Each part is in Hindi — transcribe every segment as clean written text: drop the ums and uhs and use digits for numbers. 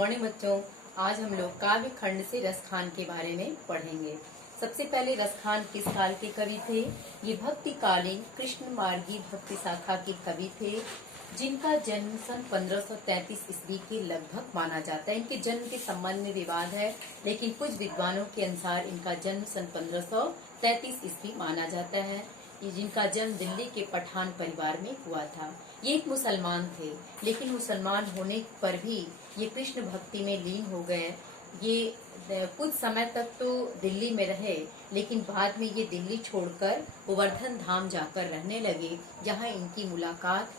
मॉर्निंग बच्चों। आज हम लोग काव्य खंड से रसखान के बारे में पढ़ेंगे। सबसे पहले रसखान किस काल के कवि थे? ये भक्तिकालीन कृष्ण मार्गी भक्ति शाखा के कवि थे, जिनका जन्म सन 1533 ईस्वी के लगभग माना जाता है। इनके जन्म के संबंध में विवाद है, लेकिन कुछ विद्वानों के अनुसार इनका जन्म सन 1533 ईस्वी माना जाता है। ये जिनका जन्म दिल्ली के पठान परिवार में हुआ था। ये एक मुसलमान थे, लेकिन मुसलमान होने पर भी ये कृष्ण भक्ति में लीन हो गए। ये कुछ समय तक तो दिल्ली में रहे, लेकिन बाद में ये दिल्ली छोड़कर गोवर्धन धाम जाकर रहने लगे, जहाँ इनकी मुलाकात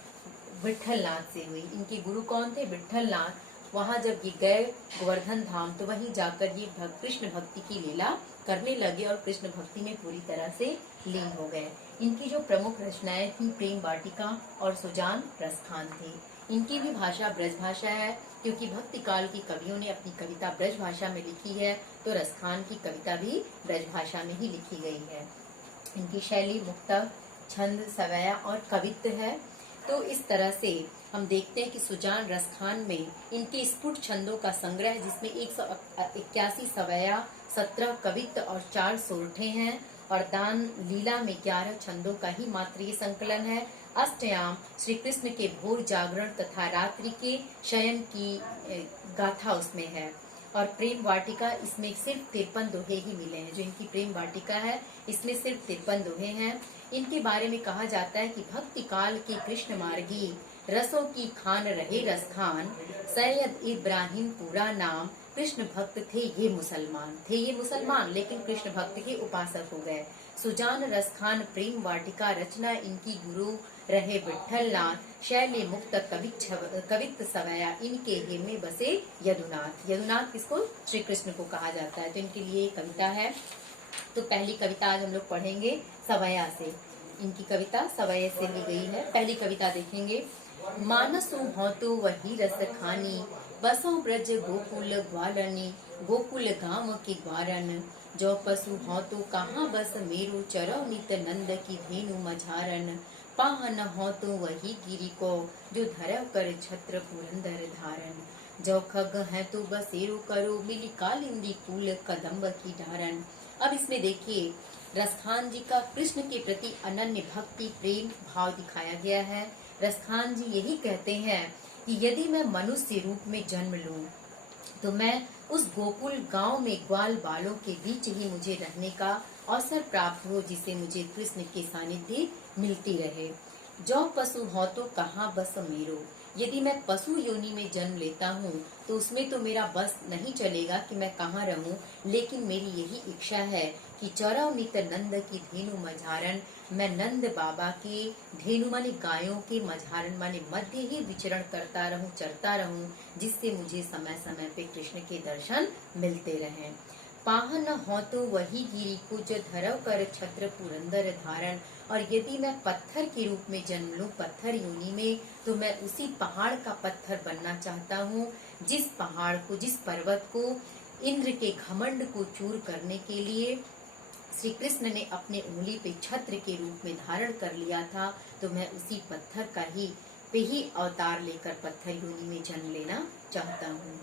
विट्ठलनाथ से हुई। इनके गुरु कौन थे? विट्ठलनाथ। वहाँ जब ये गए गोवर्धन धाम, तो वहीं जाकर ये कृष्ण भक्ति की लीला करने लगे और कृष्ण भक्ति में पूरी तरह से लीन हो गए। इनकी जो प्रमुख रचनाएं थी, प्रेम वाटिका और सुजान रसखान थी। इनकी भी भाषा ब्रज भाषा है, क्योंकि भक्ति काल की कवियों ने अपनी कविता ब्रज भाषा में लिखी है, तो रसखान की कविता भी ब्रज भाषा में ही लिखी गई है। इनकी शैली मुक्तक, छंद, सवैया और कवित्व है। तो इस तरह से हम देखते हैं कि सुजान रसखान में इनके स्फुट छंदों का संग्रह, जिसमें 181 सवैया, 17 कवित्व और 4 सोरठे हैं, और दान लीला में 11 छंदों का ही मात्र ये संकलन है। अष्टयाम श्री कृष्ण के भोर जागरण तथा रात्रि के शयन की गाथा उसमें है। और प्रेम वाटिका, इसमें सिर्फ 53 दोहे ही मिले हैं। जो इनकी प्रेम वाटिका है, इसमें सिर्फ 53 दोहे हैं। इनके बारे में कहा जाता है कि भक्ति काल के कृष्ण मार्गी, रसों की खान रहे रसखान, सैयद इब्राहिम पूरा नाम, कृष्ण भक्त थे ये मुसलमान लेकिन कृष्ण भक्त के उपासक हो गए। सुजान रसखान प्रेम वाटिका रचना इनकी गुरु रहे विट्ठलनाथ। शैली मुक्त कवित्व सवैया इनके हे में बसे यदुनाथ। यदुनाथ किसको? श्री कृष्ण को कहा जाता है। तो इनके लिए कविता है। तो पहली कविता आज हम लोग पढ़ेंगे सवैया से। इनकी कविता सवैया से ली गई है। पहली कविता देखेंगे। मानसु होतो वही रस खानी, बसों ब्रज गोकुल ग्वारनी, गोकुल गांव के ग्वारन, जो पशु हो तो कहाँ बस मेरो, चरो नित नंद की धेनु मझारन, पाहन हो तो वही गिरी को, जो धरव कर छत्र पुरंदर धारन, जो खग है तो बसेरो करो, मिली कालिंदी कुल कदम्ब की डारन। अब इसमें देखिए, रसखान जी का कृष्ण के प्रति अनन्य भक्ति प्रेम भाव दिखाया गया है। रसखान जी यही कहते हैं कि यदि मैं मनुष्य रूप में जन्म लूं, तो मैं उस गोकुल गांव में ग्वाल बालों के बीच ही मुझे रहने का अवसर प्राप्त हो, जिसे मुझे कृष्ण के सानिध्य मिलती रहे। जो पशु हो तो कहाँ बस मेरो, यदि मैं पशु योनि में जन्म लेता हूँ, तो उसमें तो मेरा बस नहीं चलेगा कि मैं कहाँ रहूं, लेकिन मेरी यही इच्छा है कि चरव नित नंद की धेनु मझारन, मैं नंद बाबा के धेनु माने गायों के, मझारन माने मध्य ही विचरण करता रहूं, चरता रहूं, जिससे मुझे समय समय पे कृष्ण के दर्शन मिलते रहें। पाहन हो तो वही गिरी को, जो धरव कर छत्र पुरंदर धारण, और यदि मैं पत्थर के रूप में जन्म लूं, पत्थर योनि में, तो मैं उसी पहाड़ का पत्थर बनना चाहता हूँ, जिस पहाड़ को, जिस पर्वत को इंद्र के घमंड को चूर करने के लिए श्री कृष्ण ने अपने उंगली पे छत्र के रूप में धारण कर लिया था। तो मैं उसी पत्थर का ही अवतार लेकर पत्थर योनि में जन्म लेना चाहता हूँ।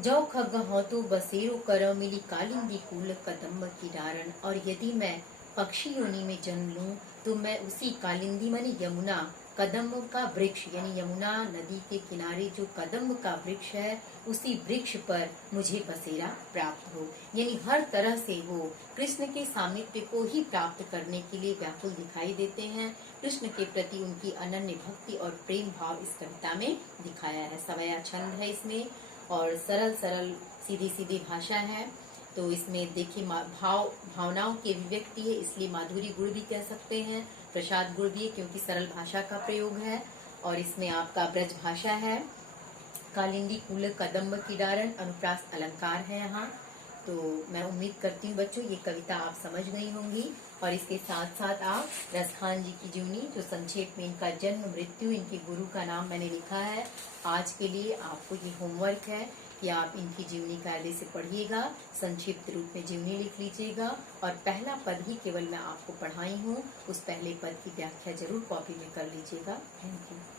जो खग हो तो बसेरो करो, मिली कालिंदी कुल कदम्ब की डारन, और यदि मैं पक्षी योनि में जन्म लूं, तो मैं उसी कालिंदी माने यमुना, कदम्ब का वृक्ष, यानी यमुना नदी के किनारे जो कदम्ब का वृक्ष है, उसी वृक्ष पर मुझे बसेरा प्राप्त हो। यानी हर तरह से वो कृष्ण के सामिप्य को ही प्राप्त करने के लिए व्याकुल दिखाई देते हैं। कृष्ण के प्रति उनकी अनन्य भक्ति और प्रेम भाव इस कविता में दिखाया है। सवैया छंद है इसमें, और सरल सरल सीधी सीधी भाषा है। तो इसमें देखिए, भावनाओं की अभिव्यक्ति है, इसलिए माधुरी गुण भी कह सकते हैं, प्रसाद गुण भी, क्योंकि सरल भाषा का प्रयोग है। और इसमें आपका ब्रज भाषा है। कालिंदी कुल कदम्ब की डारन अनुप्रास अलंकार है यहाँ। तो मैं उम्मीद करती हूँ बच्चों, ये कविता आप समझ गई होंगी। और इसके साथ साथ आप रसखान जी की जीवनी, जो संक्षेप में इनका जन्म, मृत्यु, इनके गुरु का नाम मैंने लिखा है। आज के लिए आपको ये होमवर्क है कि आप इनकी जीवनी कायदे से पढ़िएगा, संक्षिप्त रूप में जीवनी लिख लीजिएगा, और पहला पद ही केवल मैं आपको पढ़ाई हूँ, उस पहले पद की व्याख्या जरूर कॉपी में कर लीजिएगा। Thank you.